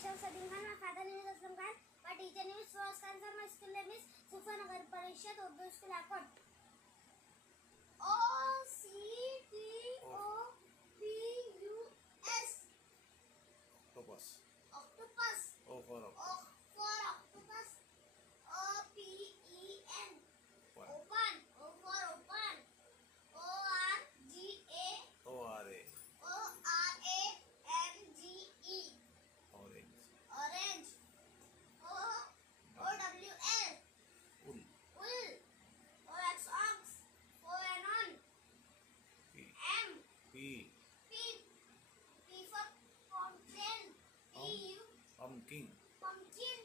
myself Sadim Khan. My father name is Aslam Khan. My teacher name is Firoz Khan sir. My school name is Sufa Nagar Parishad Urdu School Airport. OCTOPUS. Octopus. Octopus. O for octopus. O for octopus. OPEN. Open. Open. O for open. ORGA. O-R-A. ORANGE. Orange. Orange. OWL. Wool. Wool. OX ox. ONON. P. M. P. P. P for pumpkin. PU. Pumpkin. Pumpkin.